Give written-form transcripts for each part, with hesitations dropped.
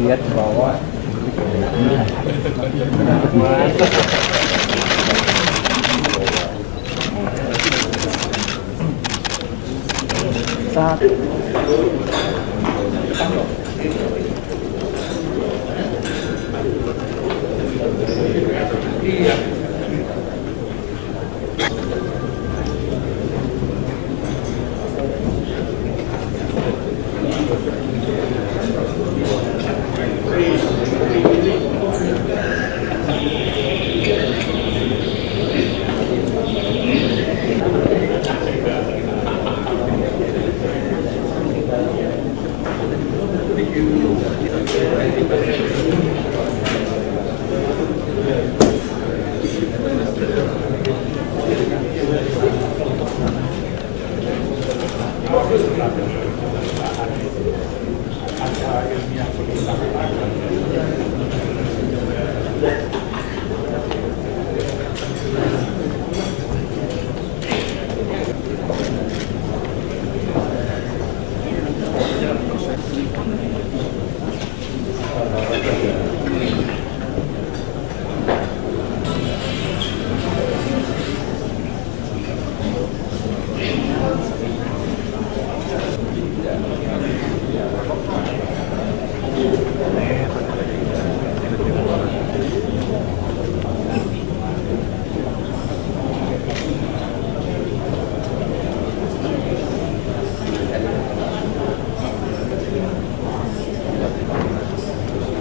Lihat ke bawah.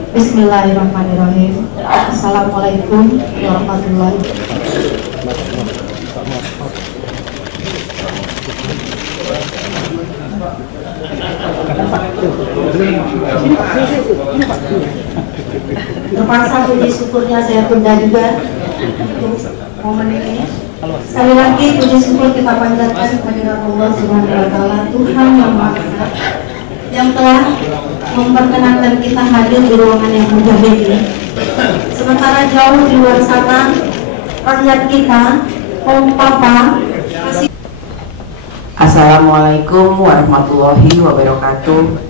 Bismillahirrahmanirrahim. Assalamualaikum warahmatullahi wabarakatuh. Terpaksa puji syukurnya saya tunda juga untuk momen ini. Sekali lagi puji syukur kita panjatkan kepada Allah Subhanahu wa Ta'ala, Tuhan yang Maha Esa, yang telah memperkenankan kita hadir di ruangan yang mudah ini. Sementara jauh di luar sana, rakyat kita, papa, masih. Assalamualaikum warahmatullahi wabarakatuh.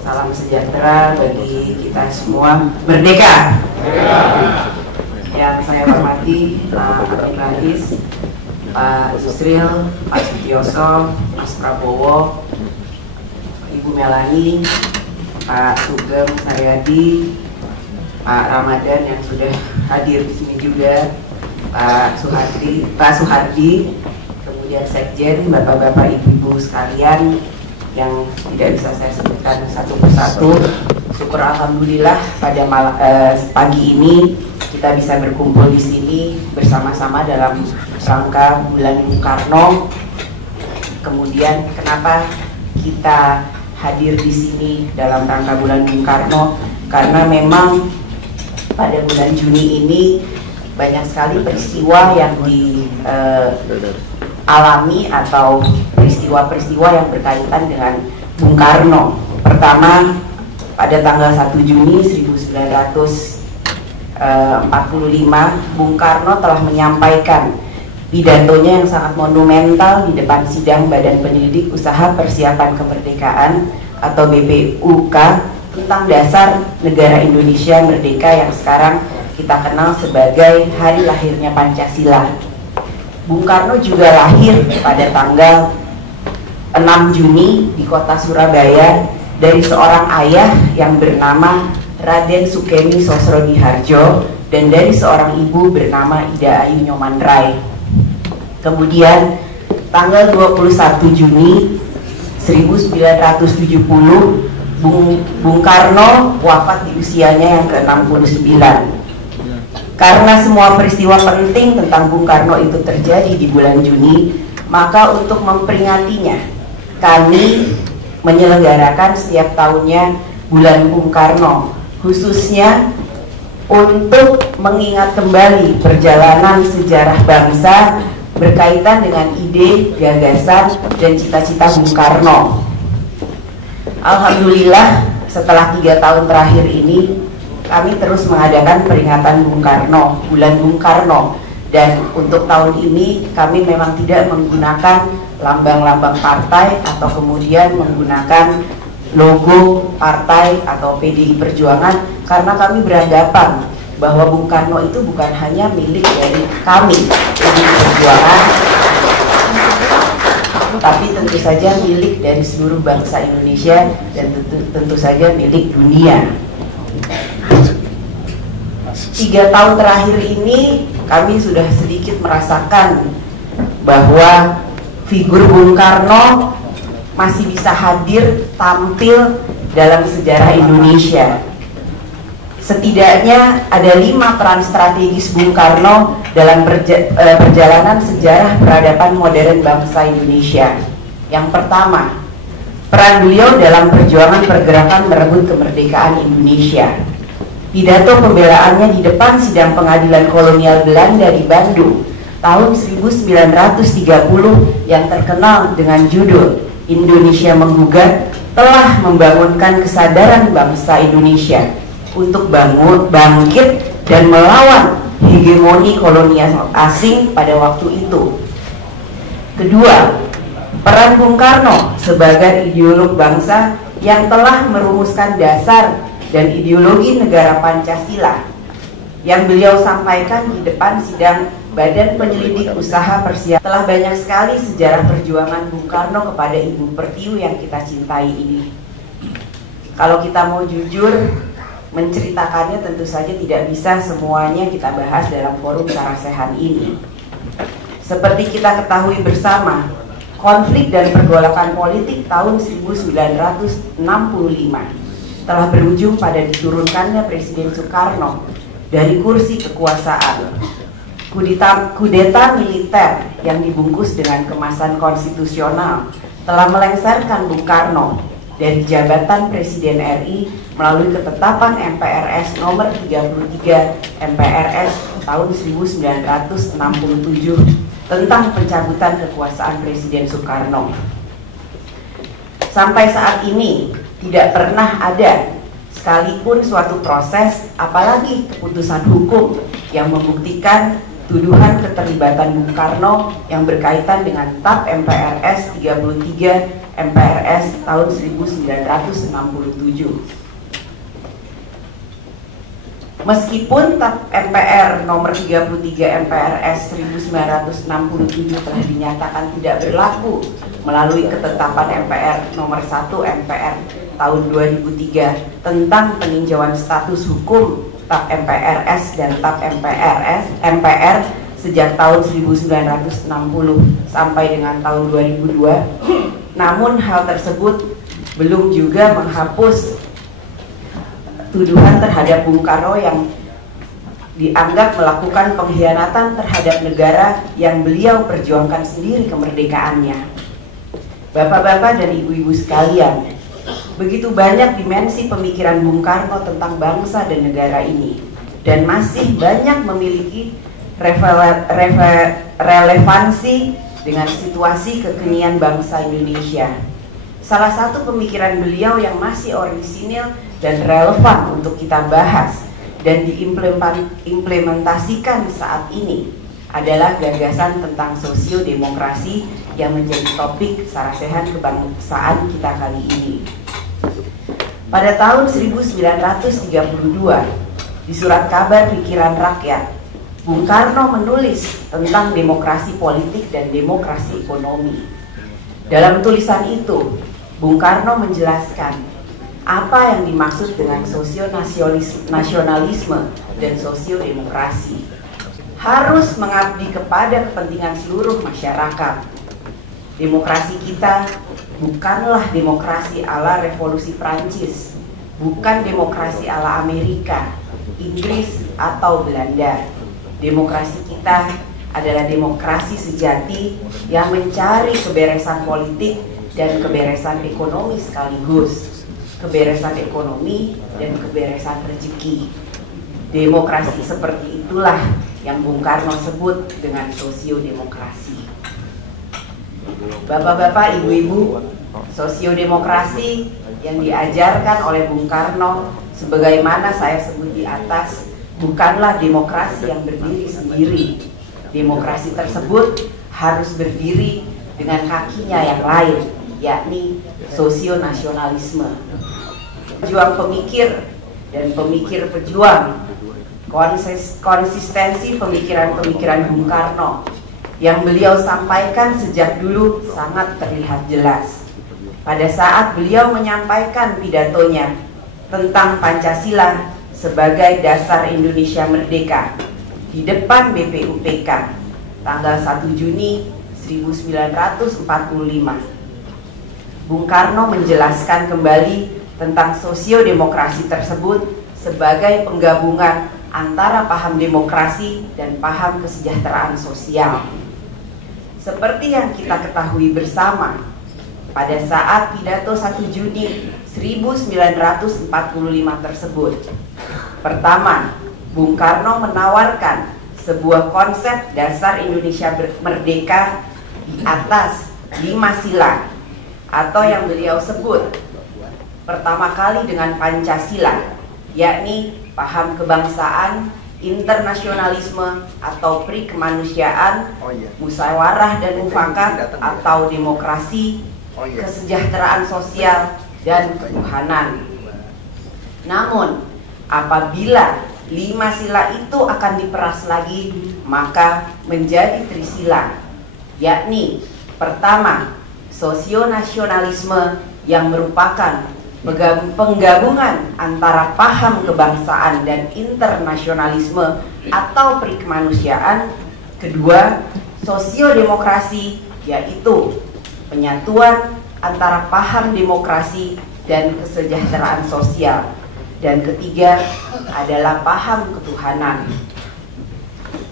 Salam sejahtera bagi kita semua. Merdeka! Yang saya hormati Pak Amin Rais, Pak Yusril, Pak Sutioso, Mas Prabowo, Ibu Melani, Pak Sugeng Saryadi, Pak Ramadan yang sudah hadir di sini juga, Pak Suhardi, kemudian Sekjen, Bapak-bapak, Ibu-ibu sekalian yang tidak bisa saya sebutkan satu persatu. Syukur alhamdulillah pada pagi ini kita bisa berkumpul di sini bersama-sama dalam rangka Bulan Bung Karno. Kemudian kenapa kita hadir di sini dalam rangka Bulan Bung Karno? Karena memang pada bulan Juni ini banyak sekali peristiwa yang dialami atau peristiwa-peristiwa yang berkaitan dengan Bung Karno. Pertama, pada tanggal 1 Juni 1945, Bung Karno telah menyampaikan pidatonya yang sangat monumental di depan sidang Badan Penyelidik Usaha Persiapan Kemerdekaan atau BPUK tentang dasar negara Indonesia merdeka yang sekarang kita kenal sebagai hari lahirnya Pancasila. Bung Karno juga lahir pada tanggal Juni di kota Surabaya dari seorang ayah yang bernama Raden Sukemi Sosrodiharjo dan dari seorang ibu bernama Ida Ayu Nyomandrai. Kemudian tanggal 21 Juni 1970 Bung Karno wafat di usianya yang ke-69. Karena semua peristiwa penting tentang Bung Karno itu terjadi di bulan Juni, maka untuk memperingatinya, kami menyelenggarakan setiap tahunnya bulan Bung Karno, khususnya untuk mengingat kembali perjalanan sejarah bangsa berkaitan dengan ide, gagasan, dan cita-cita Bung Karno. Alhamdulillah, setelah 3 tahun terakhir ini, kami terus mengadakan peringatan Bung Karno, bulan Bung Karno. Dan untuk tahun ini kami memang tidak menggunakan lambang-lambang partai atau kemudian menggunakan logo partai atau PDI Perjuangan, karena kami beranggapan bahwa Bung Karno itu bukan hanya milik dari kami PDI Perjuangan, tapi tentu saja milik dari seluruh bangsa Indonesia dan tentu saja milik dunia. 3 tahun terakhir ini kami sudah sedikit merasakan bahwa figur Bung Karno masih bisa hadir tampil dalam sejarah Indonesia. Setidaknya ada 5 peran strategis Bung Karno dalam perjalanan sejarah peradaban modern bangsa Indonesia. Yang pertama, peran beliau dalam perjuangan pergerakan merebut kemerdekaan Indonesia. Pidato pembelaannya di depan sidang pengadilan kolonial Belanda di Bandung tahun 1930 yang terkenal dengan judul Indonesia Menggugat telah membangunkan kesadaran bangsa Indonesia untuk bangkit dan melawan hegemoni kolonial asing pada waktu itu. Kedua, peran Bung Karno sebagai ideolog bangsa yang telah merumuskan dasar dan ideologi negara Pancasila yang beliau sampaikan di depan sidang Badan Penyelidik Usaha Persiapan. Telah banyak sekali sejarah perjuangan Bung Karno kepada Ibu Pertiwi yang kita cintai ini. Kalau kita mau jujur menceritakannya, tentu saja tidak bisa semuanya kita bahas dalam forum Sarasehan ini. Seperti kita ketahui bersama, konflik dan pergolakan politik tahun 1965 telah berujung pada diturunkannya Presiden Soekarno dari kursi kekuasaan. Kudeta militer yang dibungkus dengan kemasan konstitusional telah melengsarkan Bung Karno dari jabatan Presiden RI melalui ketetapan MPRS nomor 33 MPRS tahun 1967 tentang pencabutan kekuasaan Presiden Soekarno. Sampai saat ini tidak pernah ada sekalipun suatu proses, apalagi keputusan hukum yang membuktikan tuduhan keterlibatan Bung Karno yang berkaitan dengan TAP MPRS 33 MPRS tahun 1967. Meskipun TAP MPR nomor 33 MPRS 1967 telah dinyatakan tidak berlaku melalui ketetapan MPR nomor 1 MPR tahun 2003 tentang peninjauan status hukum TAP MPRS dan TAP MPR sejak tahun 1960 sampai dengan tahun 2002. Namun hal tersebut belum juga menghapus tuduhan terhadap Bung Karno yang dianggap melakukan pengkhianatan terhadap negara yang beliau perjuangkan sendiri kemerdekaannya. Bapak-bapak dan ibu-ibu sekalian, begitu banyak dimensi pemikiran Bung Karno tentang bangsa dan negara ini, dan masih banyak memiliki relevansi dengan situasi kekinian bangsa Indonesia. Salah satu pemikiran beliau yang masih orisinil dan relevan untuk kita bahas dan diimplementasikan saat ini adalah gagasan tentang sosiodemokrasi yang menjadi topik Sarasehan kebangsaan kita kali ini. Pada tahun 1932, di surat kabar Pikiran Rakyat, Bung Karno menulis tentang demokrasi politik dan demokrasi ekonomi. Dalam tulisan itu, Bung Karno menjelaskan apa yang dimaksud dengan sosionasionalisme dan sosiodemokrasi. Harus mengabdi kepada kepentingan seluruh masyarakat. Demokrasi kita bukanlah demokrasi ala revolusi Prancis, bukan demokrasi ala Amerika, Inggris, atau Belanda. Demokrasi kita adalah demokrasi sejati yang mencari keberesan politik dan keberesan ekonomi sekaligus, keberesan ekonomi dan keberesan rezeki. Demokrasi seperti itulah yang Bung Karno sebut dengan sosiodemokrasi. Bapak-bapak, ibu-ibu, sosiodemokrasi yang diajarkan oleh Bung Karno sebagaimana saya sebut di atas bukanlah demokrasi yang berdiri sendiri. Demokrasi tersebut harus berdiri dengan kakinya yang lain, yakni sosionasionalisme. Pejuang pemikir dan pemikir pejuang, konsistensi pemikiran-pemikiran Bung Karno yang beliau sampaikan sejak dulu sangat terlihat jelas. Pada saat beliau menyampaikan pidatonya tentang Pancasila sebagai dasar Indonesia merdeka di depan BPUPK tanggal 1 Juni 1945. Bung Karno menjelaskan kembali tentang sosiodemokrasi tersebut sebagai penggabungan antara paham demokrasi dan paham kesejahteraan sosial. Seperti yang kita ketahui bersama, pada saat pidato 1 Juni 1945 tersebut, pertama, Bung Karno menawarkan sebuah konsep dasar Indonesia merdeka di atas 5 sila atau yang beliau sebut pertama kali dengan Pancasila, yakni paham kebangsaan, internasionalisme atau prikemanusiaan, musyawarah dan mufakat atau demokrasi, kesejahteraan sosial dan ketuhanan. Namun, apabila 5 sila itu akan diperas lagi, maka menjadi trisila, yakni pertama, sosionasionalisme yang merupakan penggabungan antara paham kebangsaan dan internasionalisme atau prikemanusiaan. Kedua, sosiodemokrasi, yaitu penyatuan antara paham demokrasi dan kesejahteraan sosial. Dan ketiga adalah paham ketuhanan.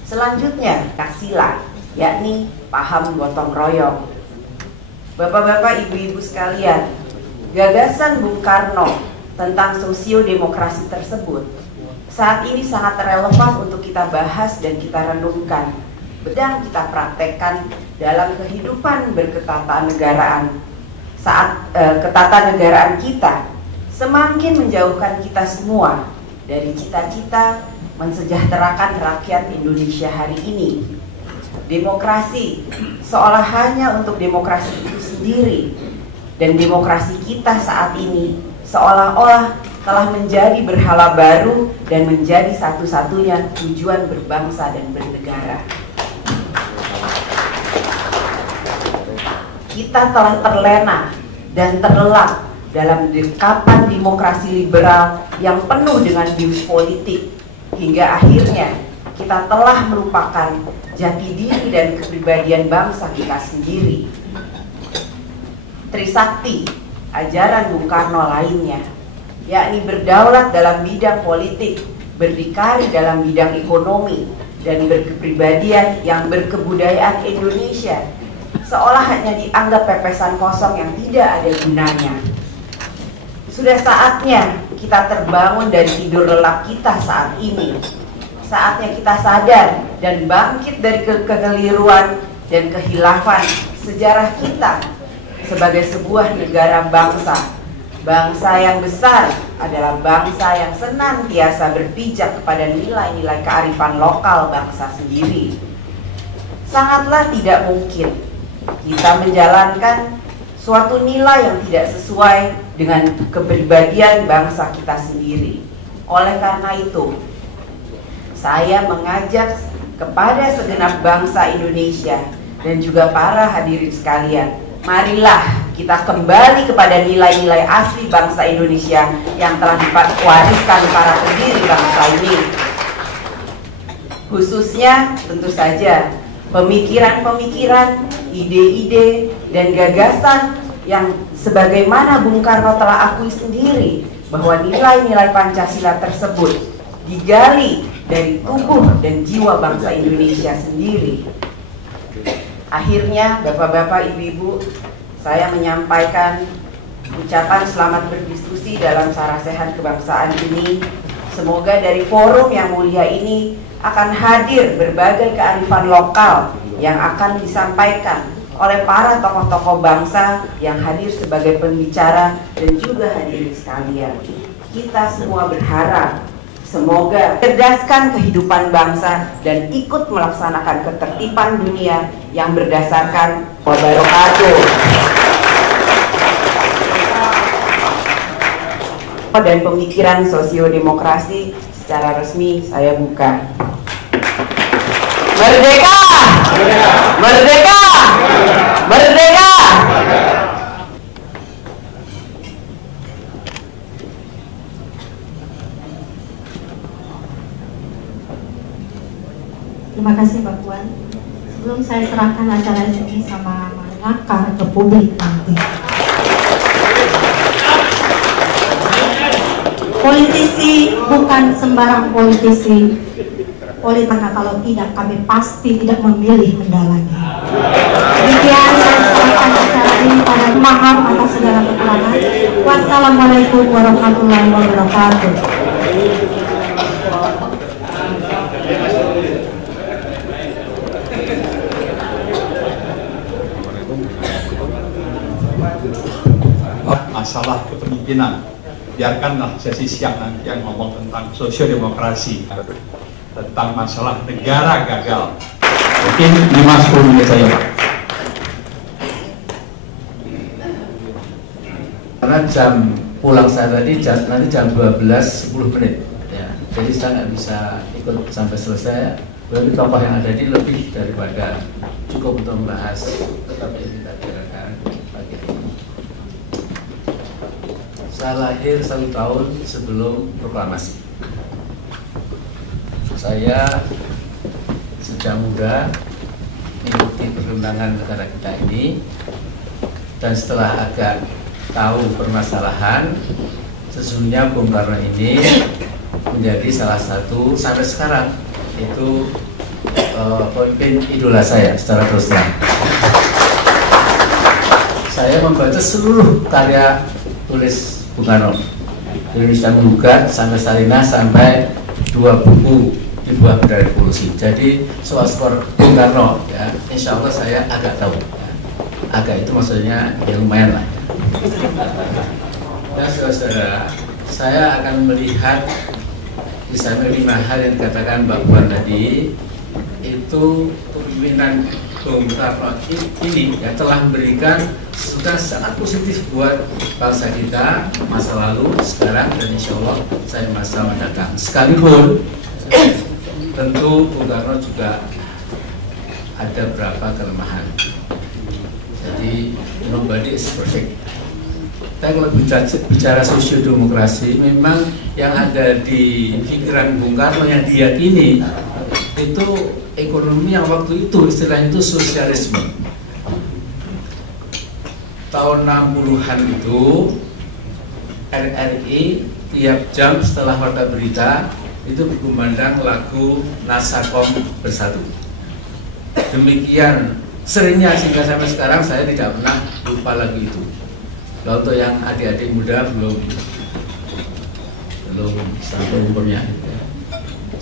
Selanjutnya kasila, yakni paham gotong royong. Bapak-bapak, ibu-ibu sekalian, gagasan Bung Karno tentang sosiodemokrasi tersebut saat ini sangat relevan untuk kita bahas dan kita renungkan, sedang kita praktekkan dalam kehidupan berketatanegaraan. Saat ketatanegaraan kita semakin menjauhkan kita semua dari cita-cita mensejahterakan rakyat Indonesia hari ini. Demokrasi seolah hanya untuk demokrasi itu sendiri, dan demokrasi kita saat ini seolah-olah telah menjadi berhala baru dan menjadi satu-satunya tujuan berbangsa dan bernegara. Kita telah terlena dan terlelap dalam dekapan demokrasi liberal yang penuh dengan bius politik, hingga akhirnya kita telah melupakan jati diri dan kepribadian bangsa kita sendiri. Trisakti, ajaran Bung Karno lainnya, yakni berdaulat dalam bidang politik, berdikari dalam bidang ekonomi, dan berkepribadian yang berkebudayaan Indonesia, seolah hanya dianggap pepesan kosong yang tidak ada gunanya. Sudah saatnya kita terbangun dari tidur lelap kita saat ini. Saatnya kita sadar dan bangkit dari kekeliruan dan kehilafan sejarah kita sebagai sebuah negara bangsa. Bangsa yang besar adalah bangsa yang senantiasa berpijak kepada nilai-nilai kearifan lokal bangsa sendiri. Sangatlah tidak mungkin kita menjalankan suatu nilai yang tidak sesuai dengan kepribadian bangsa kita sendiri. Oleh karena itu, saya mengajak kepada segenap bangsa Indonesia dan juga para hadirin sekalian marilah kita kembali kepada nilai-nilai asli bangsa Indonesia yang telah diwariskan para pendiri bangsa ini. Khususnya tentu saja pemikiran-pemikiran, ide-ide, dan gagasan yang sebagaimana Bung Karno telah akui sendiri bahwa nilai-nilai Pancasila tersebut digali dari tubuh dan jiwa bangsa Indonesia sendiri. Akhirnya, Bapak-bapak, Ibu-ibu, saya menyampaikan ucapan selamat berdiskusi dalam Sarasehan Kebangsaan ini. Semoga dari forum yang mulia ini akan hadir berbagai kearifan lokal yang akan disampaikan oleh para tokoh-tokoh bangsa yang hadir sebagai pembicara dan juga hadirin sekalian. Kita semua berharap semoga cerdaskan kehidupan bangsa dan ikut melaksanakan ketertiban dunia yang berdasarkan wabarakatuh. Dan pemikiran sosiodemokrasi secara resmi saya buka. Merdeka! Merdeka! Merdeka! Terima kasih Mbak Puan. Sebelum saya serahkan acara ini sama Manaka ke publik nanti. Politisi bukan sembarang politisi. Maka kalau tidak, kami pasti tidak memilih mendalangi. Demikian saya serahkan acara ini pada maaf atas segala kekurangan. Wassalamualaikum warahmatullahi wabarakatuh. Masalah kepemimpinan, biarkanlah sesi siang nanti yang ngomong tentang sosiodemokrasi, tentang masalah negara gagal. Mungkin 5-10 menit saja, Pak. Karena jam pulang saya tadi nanti jam 12:10 menit ya. Jadi saya nggak bisa ikut sampai selesai. Berarti tokoh yang ada di lebih daripada cukup untuk membahas tetapi kita bicarakan pagi ini. Saya lahir 1 tahun sebelum proklamasi. Saya sejak muda mengikuti perkembangan negara kita ini, dan setelah agak tahu permasalahan, sesungguhnya Bung Karno ini menjadi salah satu sampai sekarang itu pemimpin idola saya secara terus terang. Saya membaca seluruh karya tulis Bung Karno, Indonesia Menggugat sampai Sarinah, sampai 2 buku di Buah Benda Revolusi. Jadi soal skor Bung Karno ya, insya Allah saya agak tahu ya. Agak itu maksudnya ya lumayan lah. Nah saudara, saya akan melihat di sana 5 hal yang dikatakan Mbak Puan tadi. Itu kepemimpinan Bung Karno ini ya, telah memberikan sudah sangat positif buat bangsa kita masa lalu, sekarang, dan insya Allah saya masa mendatang. Sekalipun tentu Bung Karno juga ada beberapa kelemahan. Jadi nobody is perfect. Tapi kalau bicara sosiodemokrasi, memang yang ada di pikiran Bung Karno yang diyakini itu ekonomi yang waktu itu istilahnya itu sosialisme. Tahun 60-an itu RRI tiap jam setelah warta berita itu berkumandang lagu Nasakom Bersatu. Demikian seringnya sehingga sampai sekarang saya tidak pernah lupa lagu itu. Lalu untuk yang adik-adik muda belum sampai umurnya.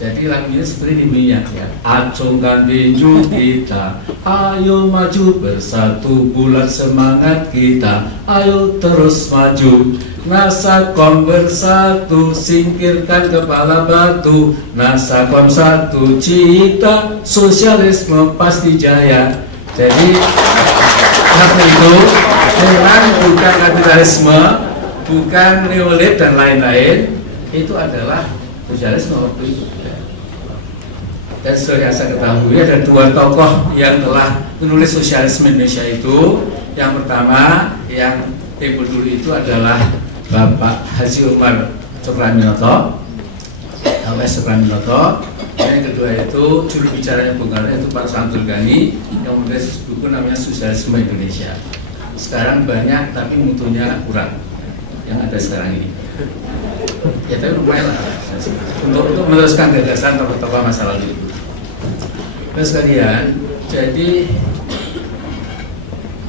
Jadi lagunya seperti bunyinya ya. Acungkan tinju kita, ayo maju bersatu, bulat semangat kita, ayo terus maju. Nasakom bersatu, singkirkan kepala batu. Nasakom satu, cita sosialisme pasti jaya. Jadi waktu itu memang bukan kapitalisme, bukan neolib dan lain-lain, itu adalah sosialisme waktu itu. Dan sesuai yang saya ketahui ada 2 tokoh yang telah menulis sosialisme Indonesia itu, Yang pertama, yang tempo dulu itu adalah Bapak Haji Umar Cokraminoto, H.W.S. Cokraminoto. Yang kedua itu juru bicaranya Bung Karno, itu Pak Samsul Gani, yang menulis buku namanya Sosialisme Indonesia. Sekarang banyak tapi mutunya kurang yang ada sekarang ini. Ya tapi lumayan lah untuk meneruskan gagasan tokoh-tokoh masa lalu itu. Terus sekalian, jadi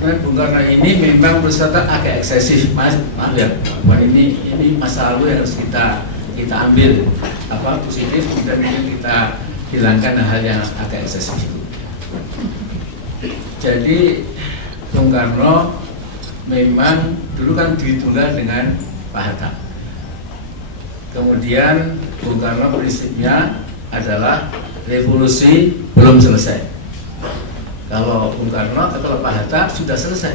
Bung Karno ini memang bersifat agak eksesif, maaf ya, bahwa ini masa lalu yang harus kita ambil positif, dan ini kita hilangkan hal yang agak eksesif itu. Jadi Bung Karno memang dulu kan ditunggal dengan Pak Hatta. Kemudian Bung Karno prinsipnya adalah revolusi belum selesai. Kalau Bung Karno atau Pak Hatta sudah selesai.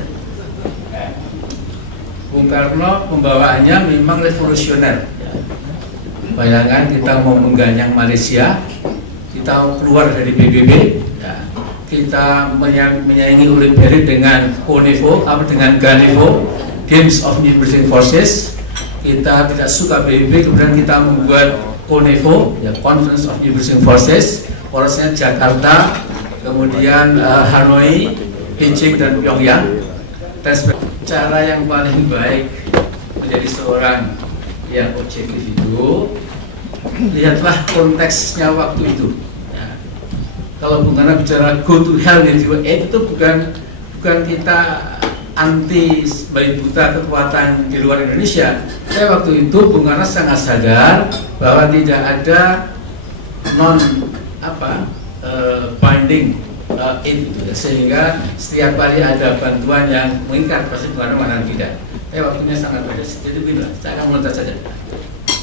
Bung Karno pembawaannya memang revolusioner. Bayangkan kita mau mengganyang Malaysia, kita mau keluar dari PBB, ya, kita menyaingi Olimpiade dengan CONEFO, dengan GANEFO, Games of Neighboring Forces. Kita tidak suka PBB, kemudian kita membuat CONEFO, ya, Conference of Neighboring Forces, porosnya Jakarta, kemudian Hanoi, Beijing dan Pyongyang. Cara yang paling baik menjadi seorang yang objektif itu, lihatlah konteksnya waktu itu. Ya. Kalau Bung Karno bicara go to hell with you, itu bukan kita anti bayi buta kekuatan di luar Indonesia. Saya waktu itu Bung Karno sangat sadar bahwa tidak ada binding itu, sehingga setiap kali ada bantuan yang mengikat pasti Bung Karno mana tidak. Waktunya sangat beda. Jadi beginilah, saya akan melontar saja.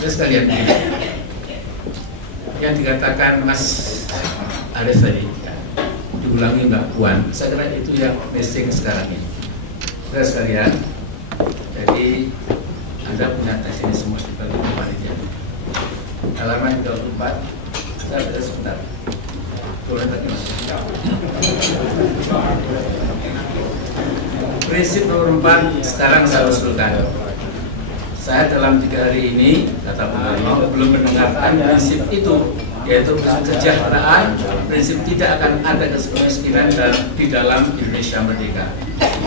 Terus sekalian yang dikatakan Mas Arief tadi, ya, diulangi Mbak Puan, saya kira itu yang missing sekarang ini. Terus sekalian, jadi Anda punya tes ini semua dibagi panitia. Halaman 24, saya ada sebentar. Boleh tadi Mas. Prinsip nomor 4 sekarang saya usulkan. Saya dalam 3 hari ini, kata Bung Karno, belum mendengarkan prinsip itu, yaitu prinsip kesejahteraan, prinsip tidak akan ada kemiskinan di dalam Indonesia merdeka.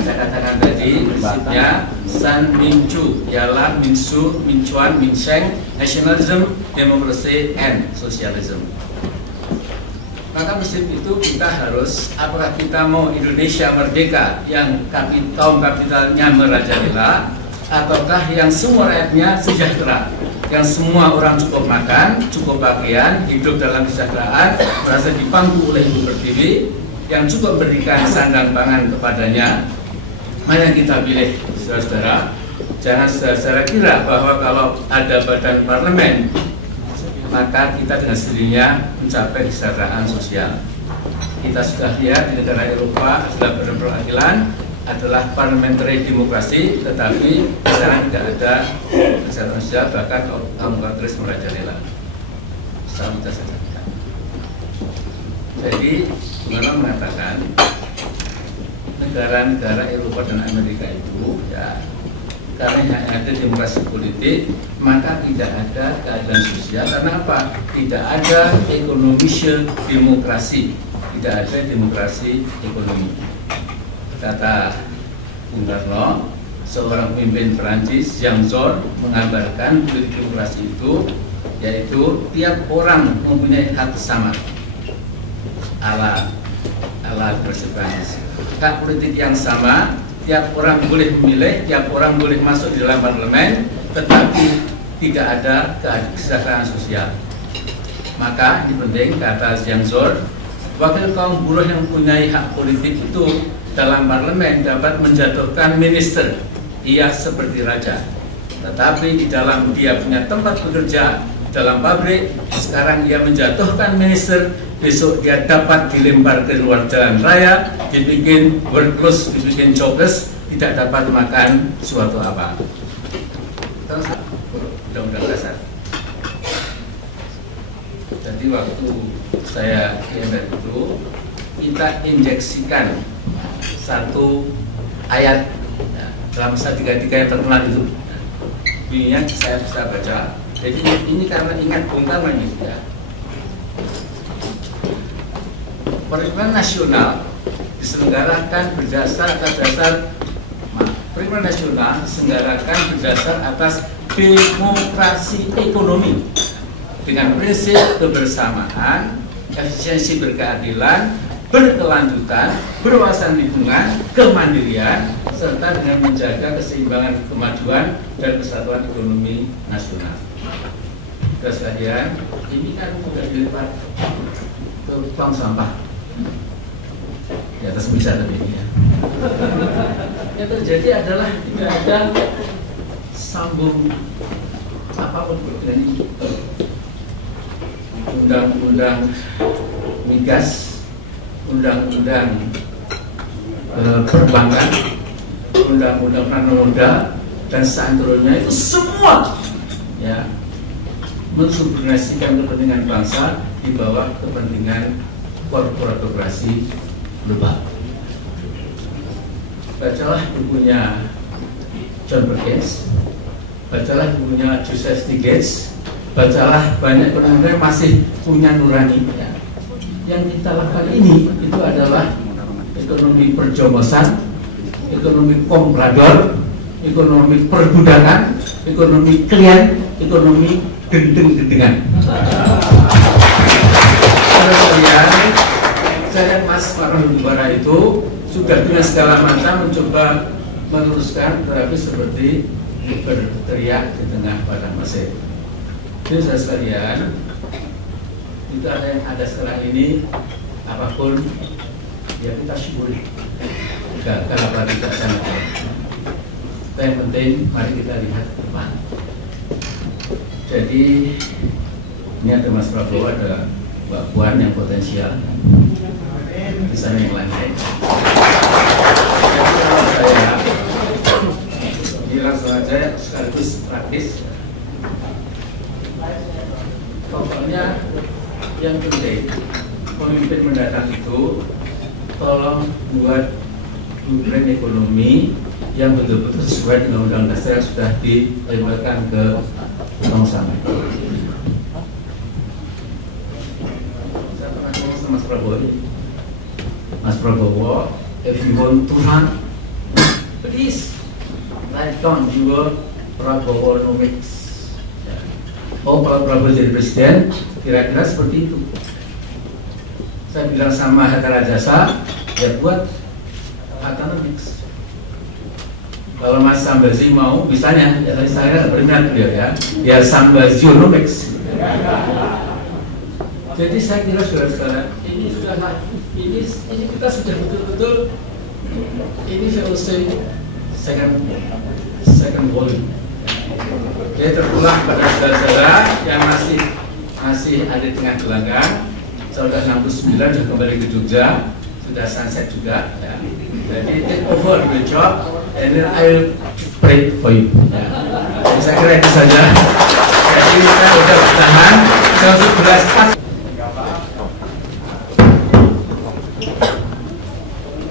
Saya katakan tadi, prinsipnya San Mincu, ialah Minsu, Mincuan, Minsheng, nationalism, democracy, and socialism. Maka prinsip itu kita harus, apakah kita mau Indonesia merdeka yang kaum kapitalnya merajalela, ataukah yang semua rakyatnya sejahtera, yang semua orang cukup makan, cukup pakaian, hidup dalam kesejahteraan, merasa dipangku oleh Ibu Pertiwi, yang cukup berikan sandang pangan kepadanya. Mana yang kita pilih, saudara-saudara? Jangan saudara kira bahwa kalau ada badan parlemen, maka kita dengan sendirinya mencapai kesejahteraan sosial. Kita sudah lihat di negara Eropa adalah badan perwakilan, adalah parliamentary demokrasi, tetapi sekarang tidak ada kesejahteraan sosial, bahkan kaum terus merajalela. Sama saja. Jadi, Bung Karno mengatakan negara-negara Eropa dan Amerika itu, ya, karena ada demokrasi politik, maka tidak ada keadilan sosial. Karena apa? Tidak ada ekonomische demokrasi, tidak ada demokrasi ekonomi. Kata Bung Karno, seorang pemimpin Perancis, Jean Jaurès, menggambarkan politik demokrasi itu, yaitu tiap orang mempunyai hak sama, ala demokrasi Perancis. Hak politik yang sama, tiap orang boleh memilih, tiap orang boleh masuk di dalam parlemen, tetapi tidak ada kesejahteraan sosial. Maka ini penting, kata Jean Jaurès, wakil kaum buruh yang mempunyai hak politik itu dalam parlemen dapat menjatuhkan minister, ia seperti raja. Tetapi di dalam dia punya tempat bekerja, dalam pabrik, sekarang dia menjatuhkan minister, besok dia dapat dilempar ke luar jalan raya, dibikin workless, dibikin jobless, tidak dapat makan suatu apa. Undang-undang dasar. Jadi waktu saya itu, kita injeksikan satu ayat ya, dalam pasal 33 yang terkenal itu. Bunyinya saya bisa baca. Jadi ini karena ingat Bung Karno ini ya. Periklanan nasional diselenggarakan berdasar atas periklanan nasional diselenggarakan berdasar atas demokrasi ekonomi dengan prinsip kebersamaan, efisiensi berkeadilan, berkelanjutan, berwawasan lingkungan, kemandirian, serta dengan menjaga keseimbangan kemajuan dan kesatuan ekonomi nasional. Terus sekalian, ini kan sudah dilipat ke tong sampah di atas meja tadi ini ya. Yang terjadi adalah tidak ada sambung apapun dengan ini. Undang-undang migas, undang-undang perbankan, undang-undang modal dan seantaranya itu semua ya mensubordinasikan kepentingan bangsa di bawah kepentingan korporatokrasi global. Bacalah bukunya John Perkins, bacalah bukunya Joseph Stiglitz, bacalah banyak orang yang masih punya nurani ya. Yang kita lakukan ini itu adalah ekonomi perjomosan, ekonomi komprador, ekonomi perbudakan, ekonomi klien, ekonomi gendeng-gendengan. Saya Mas Marhum Bara itu sudah dengan segala macam mencoba meluruskan, tetapi seperti berteriak di tengah padang pasir. Jadi saya sekalian, itu ada yang ada sekarang ini, apapun ya kita syukuri. Gagal apa tidak sangat. Yang penting mari kita lihat ke depan. Jadi ini ada Mas Prabowo, ada Mbak Puan yang potensial, di sana yang lain. Saya ini langsung aja sekaligus praktis. Pokoknya yang penting pemimpin mendatang itu tolong buat blueprint ekonomi yang betul-betul sesuai dengan undang-undang dasar yang sudah dilemparkan ke tong sampah. Saya pernah ngomong sama Mas Prabowo ini, Mas Prabowo, if you want to run, please write down your Prabowonomics. Oh, kalau Prabowo jadi presiden, kira-kira seperti itu. Saya bilang sama Hatta Rajasa, ya buat Hatanomics. Kalau Mas Sambazi mau, misalnya, ya tadi saya berminat beliau ya Sambazionomics. Jadi saya kira saudara-saudara, ini kita sudah betul-betul ini VOC second volume. Jadi terulang pada saudara-saudara yang masih ada di tengah gelanggang. Sudah 69 sudah kembali ke Jogja, sudah sunset juga ya. Jadi take over the job and then I'll pray for you ya. Jadi saya kira itu saja. Jadi kita sudah bertahan 11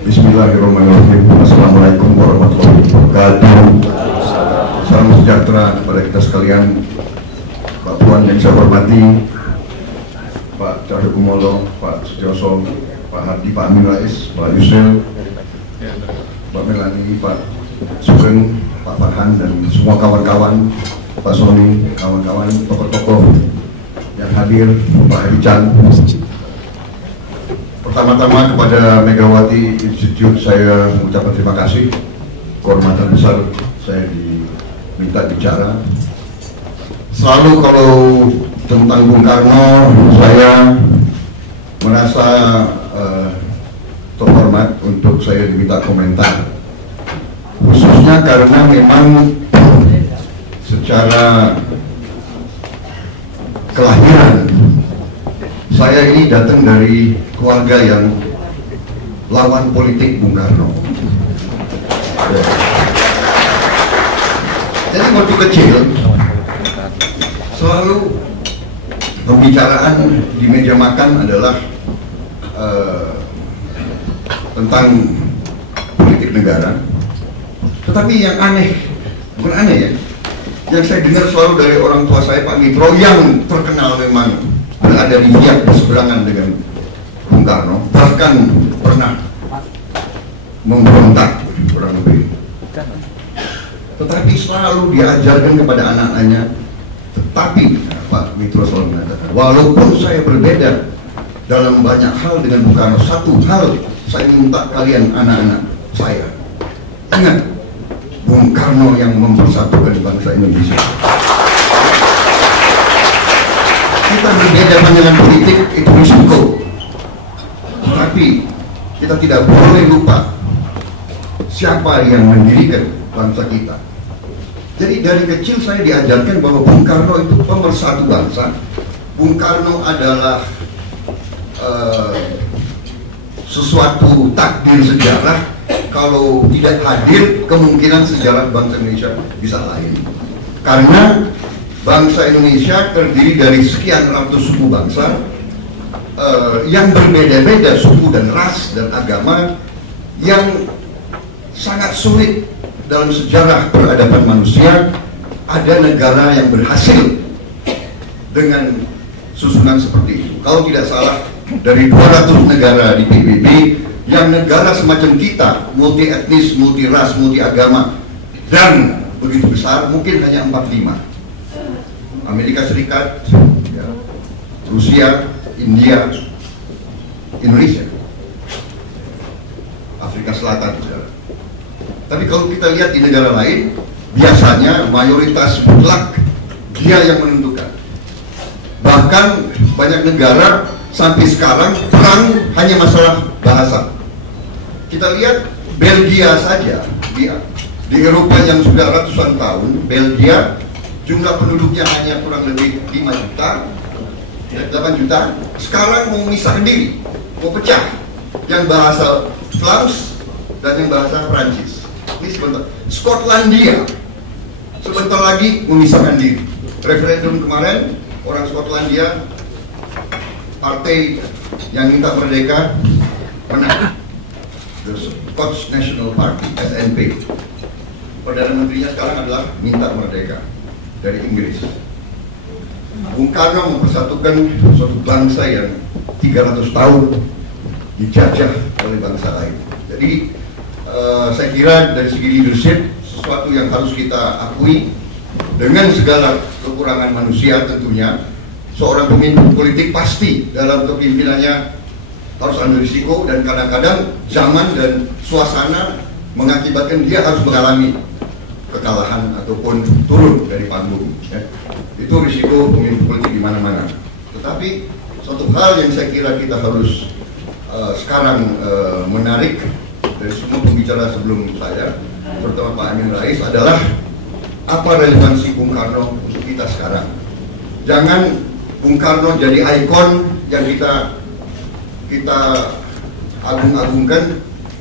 Bismillahirrahmanirrahim. Assalamualaikum warahmatullahi wabarakatuh. Salam sejahtera kepada kita sekalian. Pak Puan yang saya hormati, Pak Cahyokumolo, Pak Sutioso, Pak Hadi, Pak Amin Rais, Pak Yusril, Pak Melani, Pak Sugeng, Pak Farhan, dan semua kawan-kawan, Pak Sony, kawan-kawan, tokoh-tokoh yang hadir, Pak Herican. Pertama-tama kepada Megawati Institute saya mengucapkan terima kasih. Kehormatan besar saya diminta bicara. Selalu kalau tentang Bung Karno saya merasa terhormat untuk saya diminta komentar, khususnya karena memang secara kelahiran saya ini datang dari keluarga yang lawan politik Bung Karno. Jadi waktu kecil selalu pembicaraan di meja makan adalah tentang politik negara, Tetapi yang aneh, bukan aneh ya, yang saya dengar selalu dari orang tua saya, Pak Mitro, yang terkenal memang berada di pihak berseberangan dengan Bung Karno, bahkan pernah memberontak kurang lebih. Tetapi selalu diajarkan kepada anak-anaknya. Tetapi Pak Mitro selalu mengatakan, walaupun saya berbeda dalam banyak hal dengan Bung Karno, satu hal saya minta kalian anak-anak saya, ingat, Bung Karno yang mempersatukan bangsa Indonesia. Kita berbeda pandangan politik, itu risiko. Tetapi kita tidak boleh lupa siapa yang mendirikan bangsa kita. Jadi dari kecil saya diajarkan bahwa Bung Karno itu pemersatu bangsa. Bung Karno adalah sesuatu takdir sejarah. Kalau tidak hadir, kemungkinan sejarah bangsa Indonesia bisa lain. Karena bangsa Indonesia terdiri dari sekian ratus suku bangsa yang berbeda-beda suku dan ras dan agama, yang sangat sulit dalam sejarah peradaban manusia ada negara yang berhasil dengan susunan seperti itu. Kalau tidak salah, dari 200 negara di PBB, yang negara semacam kita, multi etnis, multi ras, multi agama, dan begitu besar, mungkin hanya 4-5. Amerika Serikat, ya, Rusia, India, Indonesia, Afrika Selatan. Ya. Tapi kalau kita lihat di negara lain, biasanya mayoritas mutlak dia yang menentukan. Bahkan banyak negara sampai sekarang perang hanya masalah bahasa. Kita lihat Belgia saja, di Eropa yang sudah ratusan tahun, Belgia jumlah penduduknya hanya kurang lebih 5 juta, 8 juta. Sekarang mau memisahkan diri, mau pecah, yang bahasa Flams dan yang bahasa Prancis. Ini sebentar. Skotlandia sebentar lagi memisahkan diri. Referendum kemarin, orang Skotlandia, partai yang minta merdeka, menang. The Scots National Party, SNP. Perdana Menterinya sekarang adalah minta merdeka dari Inggris. Bung Karno mempersatukan suatu bangsa yang 300 tahun dijajah oleh bangsa lain. Jadi saya kira dari segi leadership, sesuatu yang harus kita akui dengan segala kekurangan manusia tentunya. Seorang pemimpin politik pasti dalam kepemimpinannya harus ambil risiko, dan kadang-kadang zaman dan suasana mengakibatkan dia harus mengalami kekalahan ataupun turun dari panggung. Ya. Itu risiko pemimpin politik di mana-mana. Tetapi suatu hal yang saya kira kita harus sekarang menarik dari semua pembicara sebelum saya, terutama Pak Amin Rais, adalah apa relevansi Bung Karno untuk kita sekarang. Jangan Bung Karno jadi ikon yang kita agung-agungkan,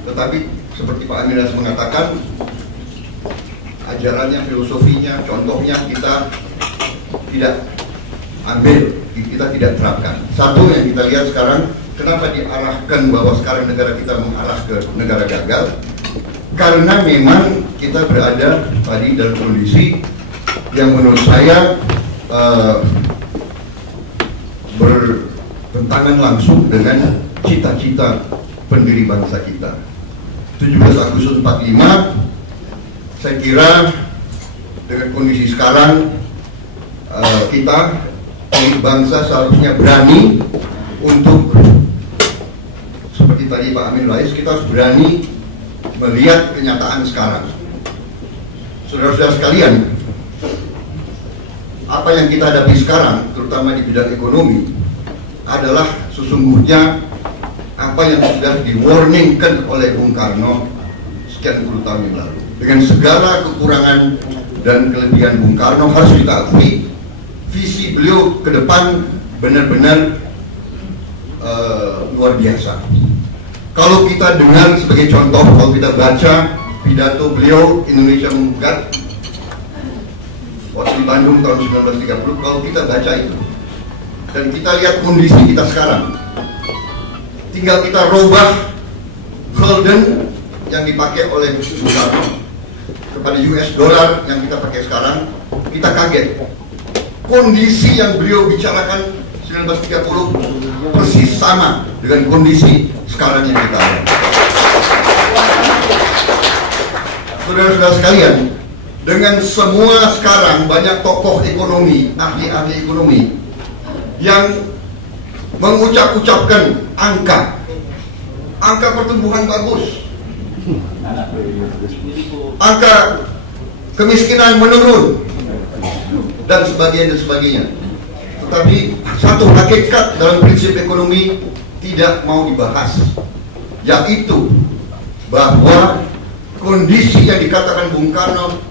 tetapi seperti Pak Amin Rais mengatakan, ajarannya, filosofinya, contohnya kita tidak ambil, kita tidak terapkan. Satu yang kita lihat sekarang, kenapa diarahkan bahwa sekarang negara kita mengarah ke negara gagal? Karena memang kita berada tadi dalam kondisi yang menurut saya bertentangan langsung dengan cita-cita pendiri bangsa kita. 17 Agustus 45, saya kira dengan kondisi sekarang kita bangsa seharusnya berani untuk, seperti tadi Pak Amin Rais, kita harus berani melihat kenyataan sekarang. Saudara-saudara sekalian, apa yang kita hadapi sekarang, terutama di bidang ekonomi, adalah sesungguhnya apa yang sudah di-warningkan oleh Bung Karno sekian puluh tahun yang lalu. Dengan segala kekurangan dan kelebihan Bung Karno, harus kita akui visi beliau ke depan benar-benar luar biasa. Kalau kita dengar sebagai contoh, kalau kita baca pidato beliau Indonesia Menggugat waktu di Bandung tahun 1930, kalau kita baca itu dan kita lihat kondisi kita sekarang, tinggal kita robah golden yang dipakai oleh Bung Karno, kepada US dollar yang kita pakai sekarang, kita kaget. Kondisi yang beliau bicarakan 1930 persis sama dengan kondisi sekarang yang kita ada. Saudara-saudara sekalian, dengan semua sekarang banyak tokoh ekonomi, ahli-ahli ekonomi yang mengucap-ucapkan angka pertumbuhan bagus, angka kemiskinan menurun, dan sebagainya. Tetapi satu hakikat dalam prinsip ekonomi tidak mau dibahas, yaitu bahwa kondisi yang dikatakan Bung Karno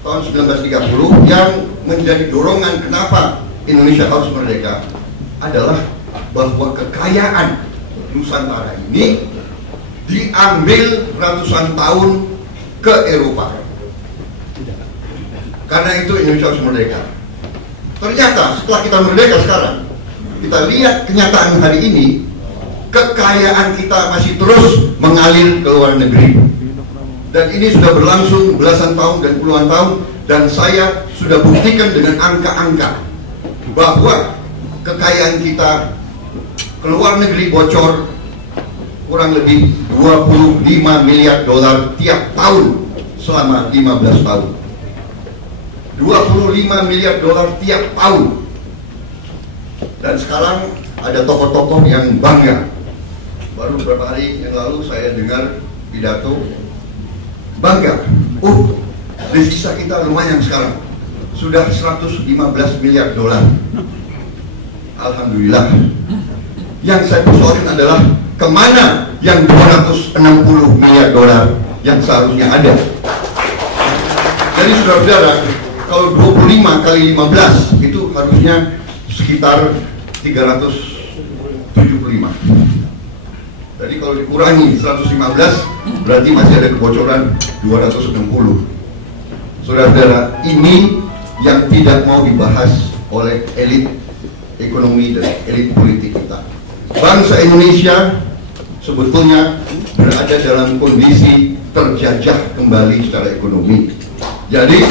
tahun 1930 yang menjadi dorongan kenapa Indonesia harus merdeka adalah bahwa kekayaan Nusantara ini diambil ratusan tahun ke Eropa. Karena itu Indonesia harus merdeka. Ternyata setelah kita merdeka sekarang, kita lihat kenyataan hari ini, kekayaan kita masih terus mengalir ke luar negeri. Dan ini sudah berlangsung belasan tahun dan puluhan tahun, dan saya sudah buktikan dengan angka-angka bahwa kekayaan kita ke luar negeri bocor kurang lebih 25 miliar dolar tiap tahun selama 15 tahun. 25 miliar dolar tiap tahun. Dan sekarang ada tokoh-tokoh yang bangga. Baru beberapa hari yang lalu saya dengar pidato bangga. Devisa kita lumayan sekarang. Sudah 115 miliar dolar. Alhamdulillah. Yang saya persoalkan adalah kemana yang 260 miliar dolar yang seharusnya ada. Jadi saudara-saudara, kalau 25 kali 15 itu harusnya sekitar 375. Jadi kalau dikurangi 115 berarti masih ada kebocoran 260. Saudara-saudara, ini yang tidak mau dibahas oleh elit ekonomi dan elit politik kita. Bangsa Indonesia sebetulnya berada dalam kondisi terjajah kembali secara ekonomi. Jadi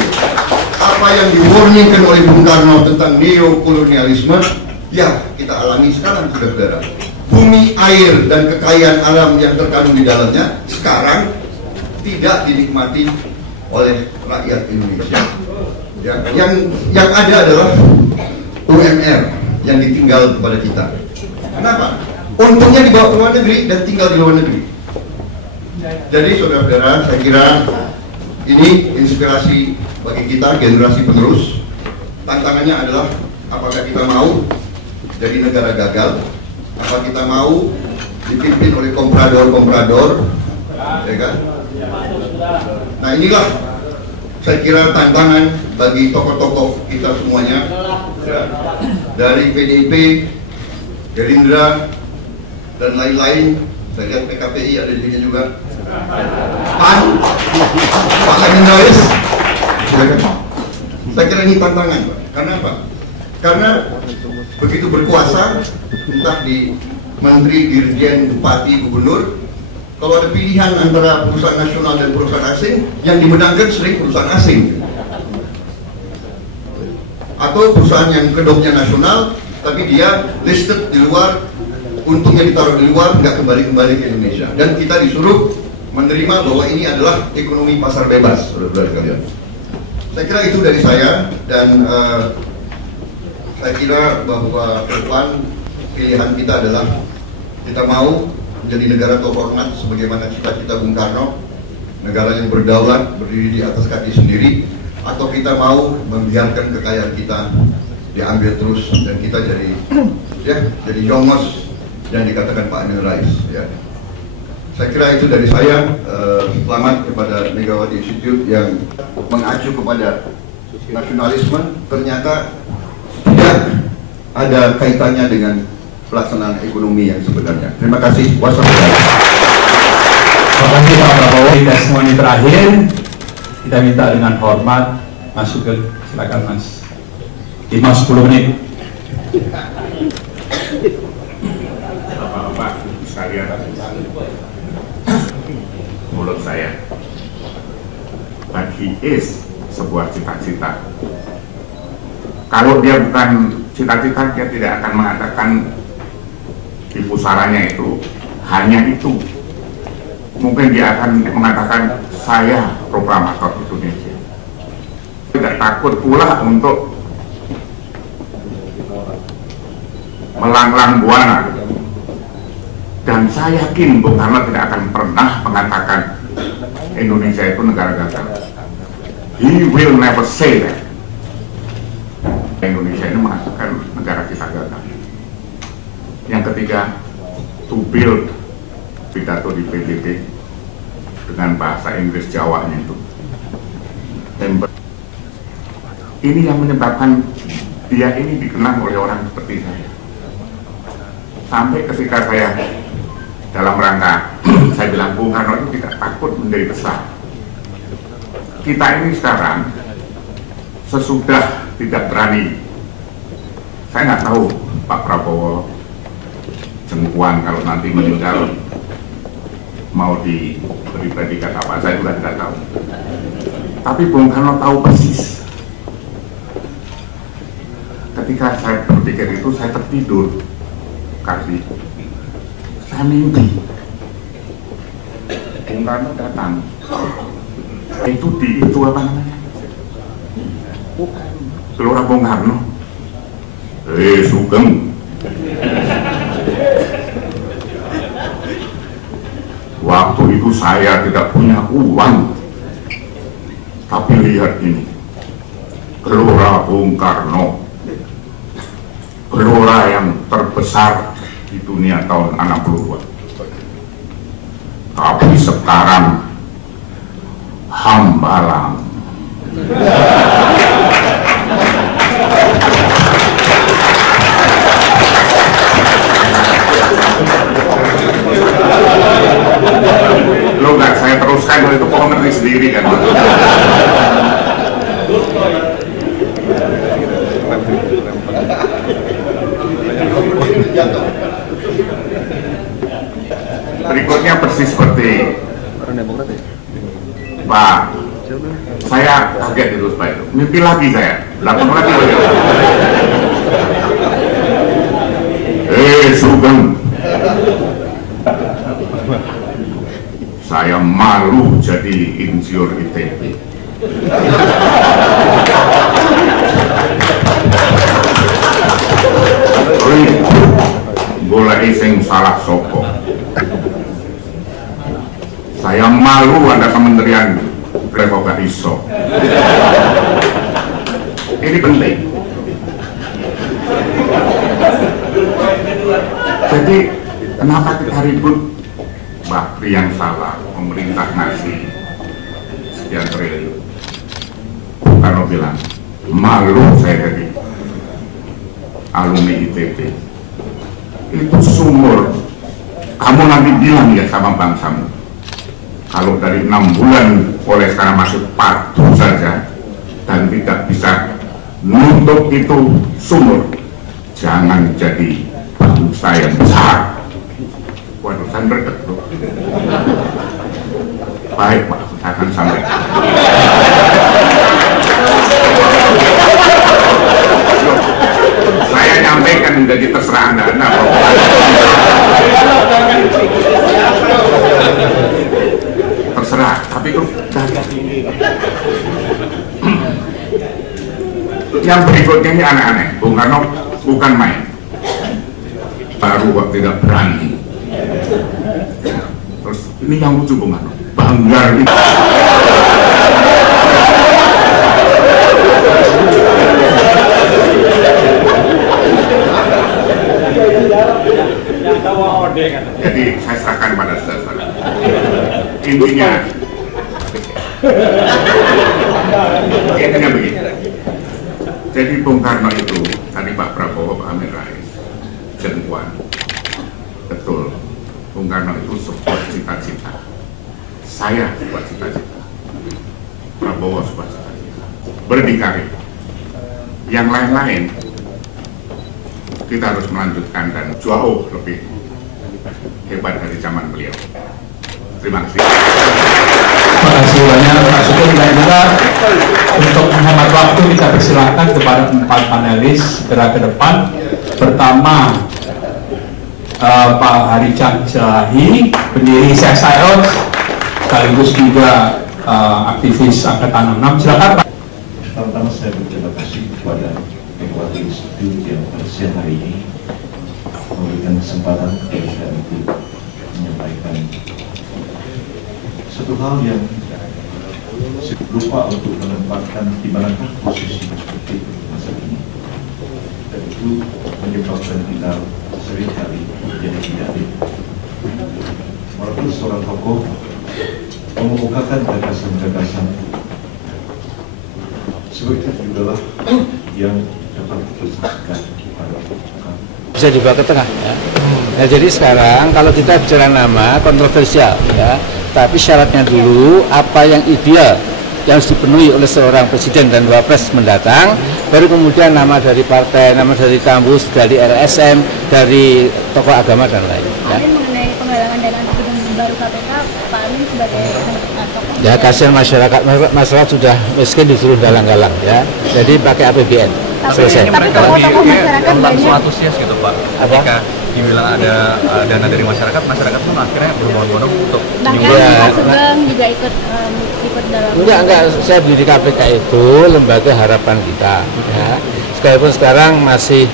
apa yang diwarningkan oleh Bung Karno tentang neokolonialisme, ya kita alami sekarang, saudara-saudara. Bumi, air, dan kekayaan alam yang terkandung di dalamnya sekarang tidak dinikmati oleh rakyat Indonesia. Ya, yang ada adalah UMR yang ditinggal kepada kita. Kenapa? Untungnya dibawa ke luar negeri dan tinggal di luar negeri. Jadi saudara-saudara, saya kira ini inspirasi bagi kita generasi penerus. Tantangannya adalah apakah kita mau jadi negara gagal, apa kita mau dipimpin oleh komprador, ya kan? Nah inilah saya kira tantangan bagi tokoh-tokoh kita semuanya, ya, dari PDIP, Gerindra, dan lain-lain. Saya lihat PKPI ada di sini juga. PAN, Pak Amin Rais. Saya kira ini tantangan, Pak. Karena apa? Karena begitu berkuasa, entah di Menteri, Dirjen, Bupati, Gubernur, kalau ada pilihan antara perusahaan nasional dan perusahaan asing, yang dimenangkan sering perusahaan asing. Atau perusahaan yang kedoknya nasional, tapi dia listed di luar, untungnya ditaruh di luar, nggak kembali ke Indonesia. Dan kita disuruh menerima bahwa ini adalah ekonomi pasar bebas, saudara-saudara sekalian. Saya kira itu dari saya, dan saya kira bahwa ke depan pilihan kita adalah kita mau menjadi negara terhormat sebagaimana cita-cita Bung Karno, negara yang berdaulat, berdiri di atas kaki sendiri, atau kita mau membiarkan kekayaan kita diambil terus dan kita jadi yongos yang dikatakan Pak Amin Rais. Ya. Saya kira itu dari saya. Selamat kepada Megawati Institute yang mengacu kepada nasionalisme, ternyata tidak ada kaitannya dengan pelaksanaan ekonomi yang sebenarnya. Terima kasih. Wassalamualaikum. Terima kasih Pak Prabowo. Testimoni terakhir kita minta dengan hormat masuk ke, silakan Mas. 5-10 menit. Bapak-bapak sekalian, mulut saya but he is sebuah cita-cita. Kalau dia bukan cita-cita, dia tidak akan mengatakan di pusaranya itu hanya itu. Mungkin dia akan mengatakan saya proklamator Indonesia. Tidak takut pula untuk melanglang buana. Dan saya yakin Bung Karno tidak akan pernah mengatakan Indonesia itu negara gagal. He will never say that. Indonesia ini mengatakan negara kita gagal. Yang ketiga, to build pidato di PBB dengan bahasa Inggris Jawanya itu. Ini yang menyebabkan dia ini dikenang oleh orang seperti saya. Sampai ketika saya dalam rangka saya bilang Bung Karno itu tidak takut menjadi besar. Kita ini sekarang sesudah tidak berani. Saya nggak tahu Pak Prabowo Jengkuan kalau nanti meninggal mau diberi predikat apa, saya juga tidak tahu. Tapi Bung Karno tahu persis. Ketika saya berpikir itu, saya tertidur. Karena saya mimpi Bung Karno datang. Itu apa namanya? Gelora Bung Karno. Sugeng. Waktu itu saya tidak punya uang, tapi lihat ini, Gelora Bung Karno, gelora yang terbesar di dunia tahun 60-an. Tapi sekarang Hambalang. Lo nggak saya teruskan, kalau itu kok ngerti sendiri kan. Berikutnya persis seperti Pak, saya kaget itu Pak itu. Mimpi lagi saya, lapor lagi bagaimana? Sugeng. Saya malu jadi insinyur ITB. Golek sing salah sopo. Saya malu ada kementerian Breko gak iso. Ini penting. Jadi kenapa kita ribut? Bakri yang salah, pemerintah ngasih sekian triliun. Karena bilang, malu saya jadi alumni ITB. Itu sumur. Kamu nanti bilang ya sama bangsamu, kalau dari 6 bulan oleh sekarang masih patuh saja dan tidak bisa nutup itu sumur, jangan jadi bangsa yang besar. Waduh, saya berdekat bro. Baik Pak, saya akan sampaikan. Saya nyampaikan jadi terserah Anda. Terserah, tapi itu yang berikutnya ini aneh-aneh. Bung Karno bukan main. Baru kok tidak berani. Terus ini yang lucu Bung Karno, banggar itu. Jadi saya serahkan pada saudara. Intinya begini. Jadi Bung Karno itu tadi Pak Prabowo, Pak Amin Rais, Jengkuan, betul. Bung Karno itu sebuah cita-cita. Saya sebuah cita-cita. Prabowo sebuah cita-cita. Berdikari. Yang lain-lain kita harus melanjutkan dan jauh lebih hebat dari zaman beliau. Terima kasih. Terima kasih banyak Pak Sugeng, dan juga untuk menghemat waktu kita persilakan kepada 4 panelis segera ke depan. Pertama Pak Harican Silahi, pendiri CSIO sekaligus juga aktivis Angkatan 66. Silakan Pak. Pertama saya berterima kasih kepada Wakil Institut yang pada siang hari ini memberikan kesempatan kepada saya untuk menyampaikan satu hal yang lupa untuk menempatkan di manakah posisi seperti masa ini, dan itu menyebabkan kita seringkali menjadi tidak adil. Walaupun seorang tokoh mengemukakan gagasan-gagasan, sebaiknya jugalah yang dapat disaksikan kepada masyarakat. Bisa dibawa ke tengah ya. Nah, jadi sekarang kalau kita bicara nama kontroversial ya, tapi syaratnya dulu apa yang ideal yang harus dipenuhi oleh seorang presiden dan wapres mendatang, baru kemudian nama dari partai, nama dari kampus, dari LSM, dari tokoh agama dan lain ya. Mengenai penggalangan dana gedung baru KPK, Pak Amin sebagai tokoh ya, kasihan masyarakat sudah miskin disuruh galang-galang ya, jadi pakai APBN selesai. Tapi tokoh-tokoh masyarakat banyak antusias gitu Pak, ketika dibilang ada dana dari masyarakat pun akhirnya berbondong-bondong untuk bahkan Pak Sugeng juga ikut dalam. Enggak, saya di KPK itu lembaga harapan kita ya. Sekalipun sekarang masih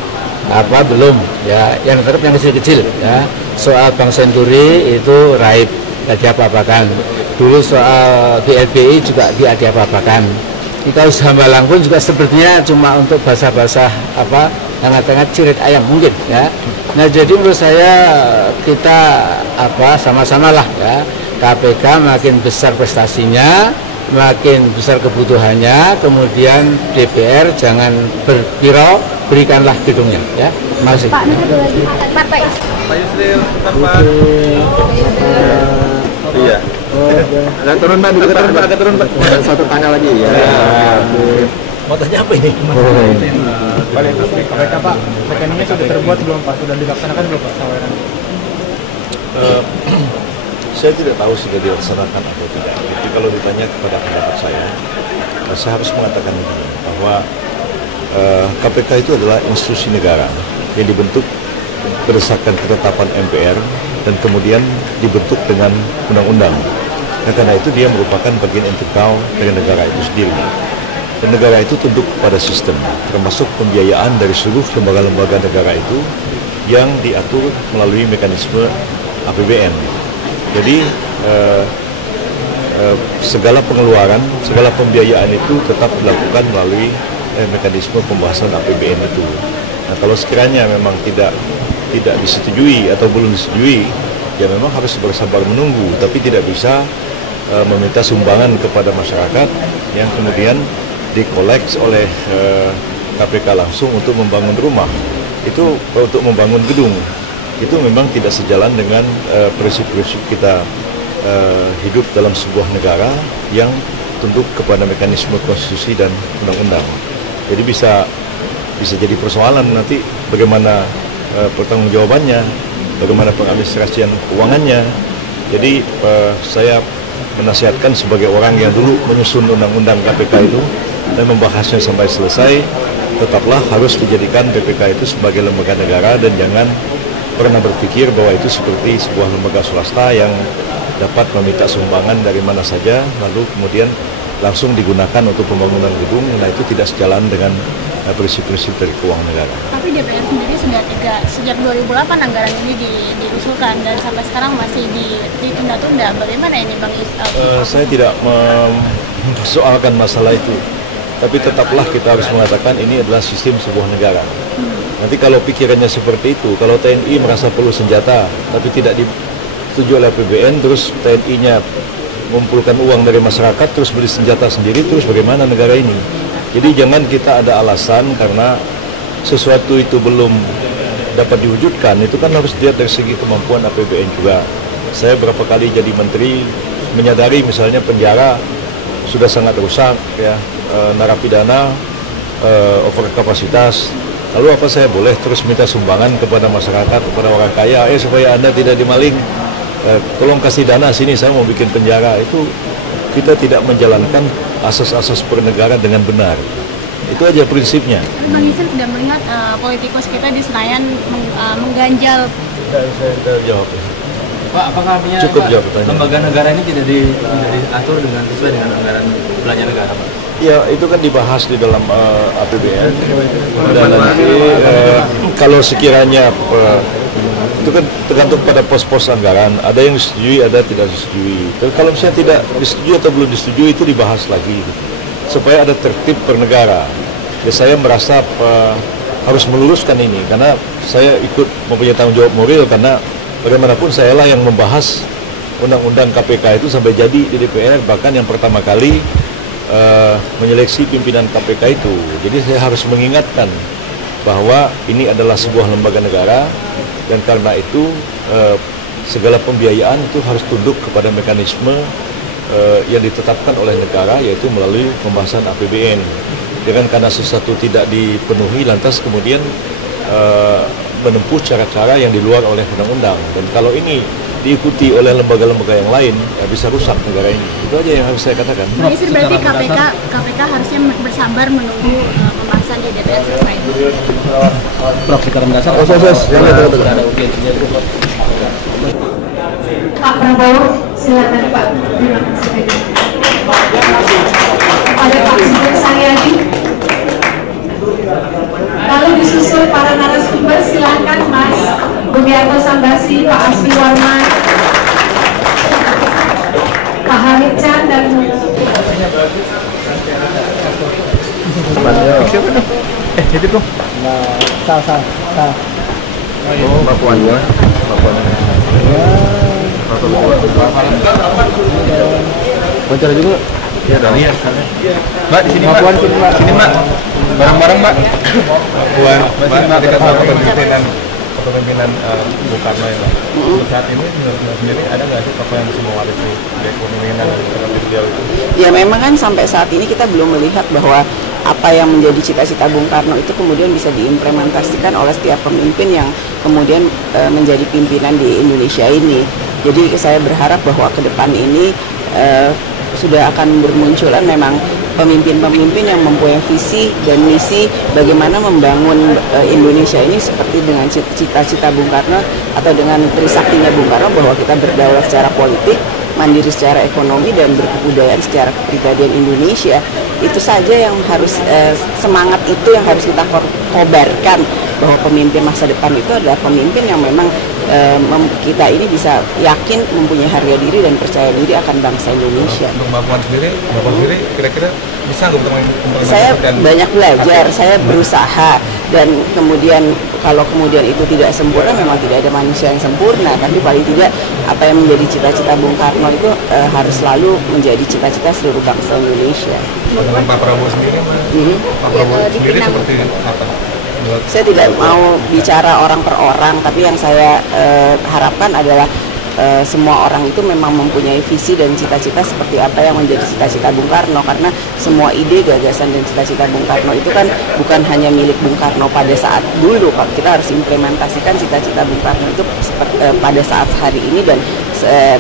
belum ya, yang tetap yang kecil-kecil ya. Soal Bank Senturi itu raib, tidak diapa-apakan. Dulu soal BLBI juga tidak diapa-apakan. Kita usaha Malang pun juga sepertinya cuma untuk basah-basah hangat-hangat cirit ayam mungkin ya. Nah, jadi menurut saya kita sama-sama lah ya. KPK makin besar prestasinya, makin besar kebutuhannya, kemudian DPR jangan berpirau, berikanlah gedungnya ya. Masih. Pak, satu lagi partai Pak Yusril, Pak. Iya. Agak turun Pak, agak turun Pak. Satu panel lagi ya. Mau tanya apa ini? KPK Pak, mekanisme sudah terbuat belum Pak? Sudah dilaksanakan belum Pak saweran? Saya tidak tahu sudah dilaksanakan atau tidak. Jadi kalau ditanya kepada pendapat saya harus mengatakan begini, bahwa KPK itu adalah institusi negara yang dibentuk berdasarkan ketetapan MPR dan kemudian dibentuk dengan undang-undang. Nah, karena itu dia merupakan bagian integral dari negara itu sendiri. Dan negara itu tunduk pada sistem, termasuk pembiayaan dari seluruh lembaga-lembaga negara itu yang diatur melalui mekanisme APBN. Jadi segala pengeluaran, segala pembiayaan itu tetap dilakukan melalui mekanisme pembahasan APBN itu. Nah, kalau sekiranya memang tidak disetujui atau belum disetujui, ya memang harus bersabar menunggu, tapi tidak bisa meminta sumbangan kepada masyarakat yang kemudian dikoleks oleh KPK langsung untuk membangun rumah, itu untuk membangun gedung, itu memang tidak sejalan dengan prinsip-prinsip kita hidup dalam sebuah negara yang tunduk kepada mekanisme konstitusi dan undang-undang. Jadi bisa jadi persoalan nanti bagaimana pertanggungjawabannya, bagaimana pengadministrasian keuangannya. Jadi saya menasihatkan sebagai orang yang dulu menyusun undang-undang KPK itu dan membahasnya sampai selesai, tetaplah harus dijadikan KPK itu sebagai lembaga negara dan jangan pernah berpikir bahwa itu seperti sebuah lembaga swasta yang dapat meminta sumbangan dari mana saja lalu kemudian langsung digunakan untuk pembangunan gedung. Nah, itu tidak sejalan dengan prinsip-prinsip dari keuangan negara. Tapi DPR sendiri sudah sejak 2008 anggaran ini diusulkan dan sampai sekarang masih ditunda-tunda. Bagaimana ini Bang Saya tidak mempersoalkan masalah itu, tapi tetaplah kita harus mengatakan ini adalah sistem sebuah negara. Nanti kalau pikirannya seperti itu, kalau TNI merasa perlu senjata tapi tidak disetujui oleh APBN, terus TNI-nya mengumpulkan uang dari masyarakat terus beli senjata sendiri, terus bagaimana negara ini? Jadi jangan kita ada alasan karena sesuatu itu belum dapat diwujudkan, itu kan harus dilihat dari segi kemampuan APBN juga. Saya berapa kali jadi menteri menyadari misalnya penjara sudah sangat rusak ya, narapidana over kapasitas. Lalu apa saya boleh terus minta sumbangan kepada masyarakat, kepada orang kaya supaya Anda tidak dimaling? tolong kasih dana sini, saya mau bikin penjara, itu kita tidak menjalankan asas-asas bernegara dengan benar. Itu aja prinsipnya. Bang Isan tidak melihat politikus kita di Senayan mengganjal. Saya jawab. Pak, apakah artinya cukup jawab pertanyaan. Lembaga negara ini tidak diatur sesuai dengan anggaran belanja negara, Pak? Ya, itu kan dibahas di dalam APBN. Dan nanti kalau sekiranya itu kan tergantung pada pos-pos anggaran. Ada yang disetujui, ada tidak disetujui. Tapi kalau misalnya tidak disetujui atau belum disetujui, itu dibahas lagi supaya ada tertib bernegara. Ya, saya merasa harus meluruskan ini karena saya ikut mempunyai tanggung jawab moral, karena bagaimanapun sayalah yang membahas undang-undang KPK itu sampai jadi di DPR, bahkan yang pertama kali menyeleksi pimpinan KPK itu. Jadi saya harus mengingatkan bahwa ini adalah sebuah lembaga negara, dan karena itu segala pembiayaan itu harus tunduk kepada mekanisme yang ditetapkan oleh negara, yaitu melalui pembahasan APBN. Jangan karena sesuatu tidak dipenuhi lantas kemudian menempuh cara-cara yang di luar oleh undang-undang. Dan kalau ini diikuti oleh lembaga-lembaga yang lain, ya bisa rusak negara ini. Itu aja yang harus saya katakan. Berarti KPK harusnya bersabar menunggu pembahasan di DPR selesai. Prof, secara mendasar. Pak Prabowo, silakan Pak. Terima kasih. Kepada Pak Sugeng Saryadi. Lalu disusul para narasumber, silakan Mas Budiarto Sambasi, Pak Asfi Warman, Pak Hamid Chan, dan Jadi tuh. Sah. Oh, Mbak Puan ya. Wawancara juga. Ya, dari ya. Mbak di sini, Mbak. Sini, Mbak. Bareng-bareng, Mbak. Puan, Mbak, kita tahu kepemimpinan Bung Karno ya, Mbak. Saat ini menurut sendiri ada nggak sih tokoh yang bisa mewarisi kepemimpinan seperti beliau itu? Ya memang kan sampai saat ini kita belum melihat bahwa apa yang menjadi cita-cita Bung Karno itu kemudian bisa diimplementasikan oleh setiap pemimpin yang kemudian menjadi pimpinan di Indonesia ini. Jadi saya berharap bahwa ke depan ini sudah akan bermunculan memang pemimpin-pemimpin yang mempunyai visi dan misi bagaimana membangun Indonesia ini seperti dengan cita-cita Bung Karno atau dengan trisaktinya Bung Karno, bahwa kita berdaulat secara politik, mandiri secara ekonomi, dan berkebudayaan secara kepribadian Indonesia. Itu saja yang harus semangat itu yang harus kita kobarkan, bahwa pemimpin masa depan itu adalah pemimpin yang memang kita ini bisa yakin mempunyai harga diri dan percaya diri akan bangsa Indonesia. Untuk Mbak Puan sendiri, Bapak sendiri kira-kira bisa nggak saya banyak belajar, saya berusaha, dan kemudian kalau kemudian itu tidak sempurna, memang tidak ada manusia yang sempurna, tapi paling tidak apa yang menjadi cita-cita Bung Karno itu harus selalu menjadi cita-cita seluruh bangsa Indonesia. Dengan Pak Prabowo sendiri, Pak Prabowo sendiri seperti apa? Saya tidak mau bicara orang per orang, tapi yang saya harapkan adalah semua orang itu memang mempunyai visi dan cita-cita seperti apa yang menjadi cita-cita Bung Karno, karena semua ide, gagasan, dan cita-cita Bung Karno itu kan bukan hanya milik Bung Karno pada saat dulu, kita harus implementasikan cita-cita Bung Karno itu pada saat hari ini dan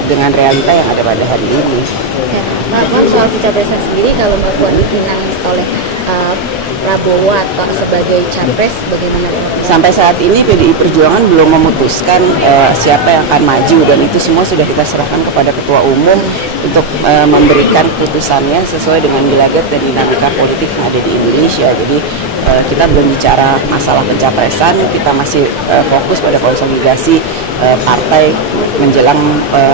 dengan realita yang ada pada hari ini. Ya, Mbak Puan, soal pencapresan sendiri, kalau Mbak Puan dipinang oleh Prabowo atau sebagai capres, bagaimana? Sampai saat ini PDI Perjuangan belum memutuskan siapa yang akan maju, dan itu semua sudah kita serahkan kepada Ketua Umum untuk memberikan putusannya sesuai dengan gelagat dan dinamika politik yang ada di Indonesia. Jadi kita belum bicara masalah pencapresan, kita masih fokus pada konsolidasi partai menjelang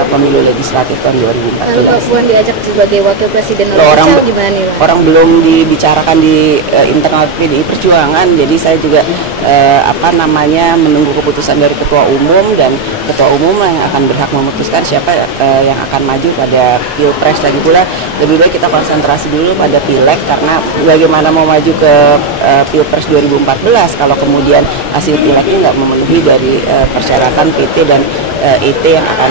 pemilu legislatif tahun 2014. Lalu Mbak Puan diajak sebagai wakil presiden oleh gimana nih, Pak? Orang belum dibicarakan di internal PDI Perjuangan, jadi saya juga menunggu keputusan dari Ketua Umum, dan Ketua Umum yang akan berhak memutuskan siapa yang akan maju pada Pilpres. Lagi pula lebih baik kita konsentrasi dulu pada Pileg, karena bagaimana mau maju ke Pilpres 2014 kalau kemudian hasil Pilegnya nggak memenuhi dari persyaratan PT dan ET yang akan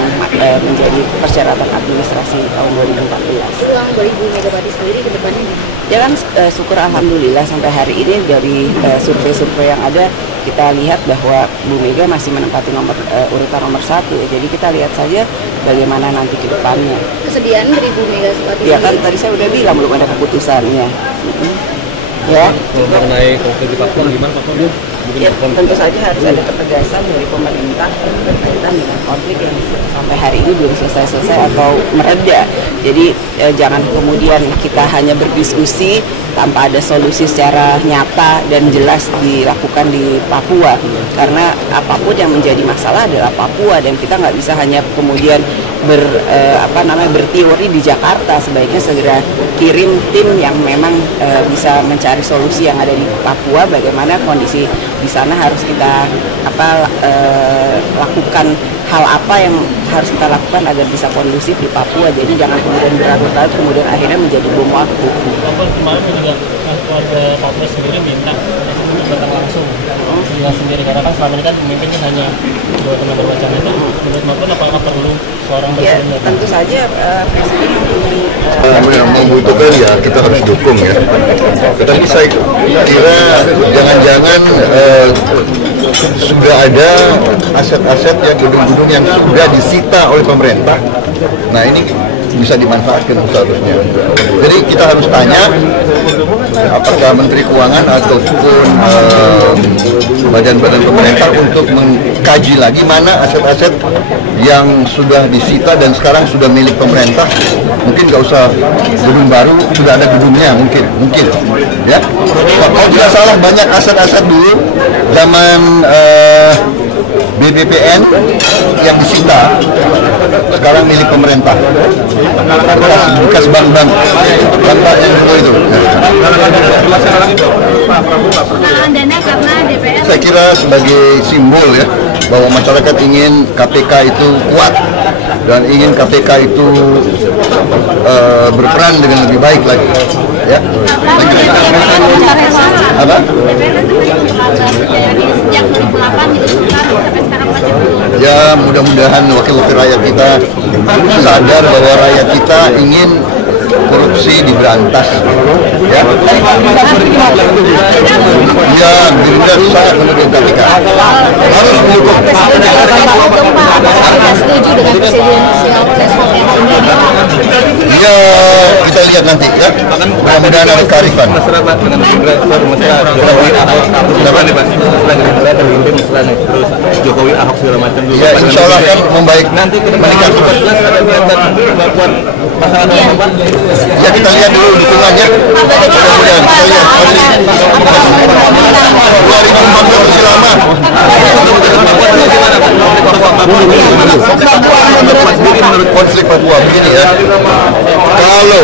menjadi persyaratan administrasi tahun 2014. Ruang 2000 Megawati sendiri ke depannya gimana? Ya kan, syukur alhamdulillah sampai hari ini dari survei-survei yang ada kita lihat bahwa Bu Mega masih menempati urutan nomor 1 ya. Jadi kita lihat saja bagaimana nanti ke depannya. Kesediaan dari Bu Mega seperti Ya kan tadi saya udah bilang belum ada keputusannya. Ya. Mengenai konflik di Papua gimana Pak? Ya, tentu saja harus ada ketegasan dari pemerintah berkaitan dengan konflik yang sampai hari ini belum selesai atau mereda. Jadi jangan kemudian kita hanya berdiskusi tanpa ada solusi secara nyata dan jelas dilakukan di Papua. Karena apapun yang menjadi masalah adalah Papua dan kita nggak bisa hanya kemudian berteori di Jakarta. Sebaiknya segera kirim tim yang memang bisa mencari solusi yang ada di Papua. Bagaimana kondisi di sana harus kita lakukan, hal apa yang harus kita lakukan agar bisa kondusif di Papua. Jadi jangan kemudian berlarut-larut kemudian akhirnya menjadi bom waktu. Kemarin juga keluarga Papua sendiri minta untuk datang langsung sendiri karena kan selama ini kan pemimpinnya hanya dua teman berwacana itu. Menurut Bapak apakah perlu seorang presiden? Ya, tentu saja presiden membutuhkan ya kita harus dukung ya. Tetapi saya kira jangan-jangan sudah ada aset-aset yang gedung-gedung yang sudah disita oleh pemerintah. Nah ini bisa dimanfaatkan seharusnya. Jadi kita harus tanya apakah Menteri Keuangan ataupun badan-badan pemerintah untuk mengkaji lagi mana aset-aset yang sudah disita dan sekarang sudah milik pemerintah. Mungkin nggak usah gedung baru, sudah ada gedungnya mungkin ya. Kalau tidak salah banyak aset-aset dulu zaman BBPN yang disita sekarang milik pemerintah, bekas bank-bank yang dulu itu. Saya kira sebagai simbol ya bahwa masyarakat ingin KPK itu kuat dan ingin KPK itu berperan dengan lebih baik lagi. Ya. Apa? Ya mudah-mudahan wakil-wakil rakyat kita sadar bahwa rakyat kita ingin korupsi diberantas. Ya, ya Gerindra sangat mendukung KPK. Harus mendukung. Ya kita lihat nanti ya. Mudah-mudahan ada kearifan. Jokowi Ahok segala macam dulu. Ya insya Allah kan membaik nanti meningkat. Ya kita lihat dulu dukungannya. Mudah-mudahan kita lihat 2014 masih lama. Konflik Papua begini ya. Kalau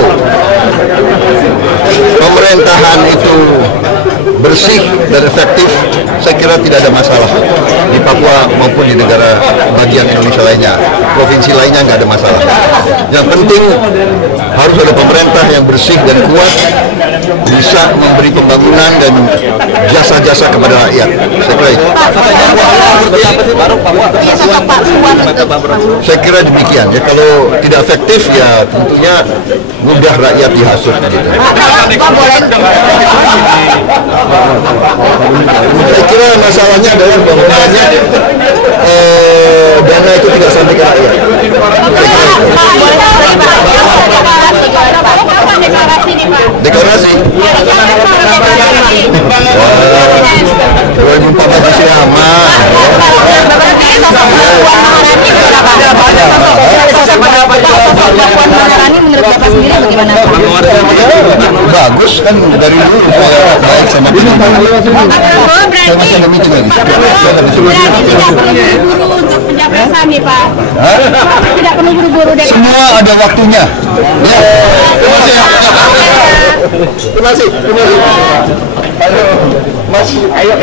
pemerintahan itu bersih dan efektif, saya kira tidak ada masalah di Papua maupun di negara bagian Indonesia lainnya, provinsi lainnya nggak ada masalah. Yang penting harus ada pemerintah yang bersih dan kuat, bisa memberi pembangunan dan jasa-jasa kepada rakyat. Saya kira itu. Saya kira demikian ya. Kalau tidak efektif ya tentunya mudah rakyat dihasut gitu. Saya kira masalahnya adalah bahwa dana itu tidak sampai ke rakyat. Deklarasi. 2014 masih lama. Bagus kan dari dulu saya baik sama penonton. Saya masih ada meeting lagi. Tidak perlu buru-buru deh. Semua ada waktunya. Ya. Terima kasih. Mas, ayo.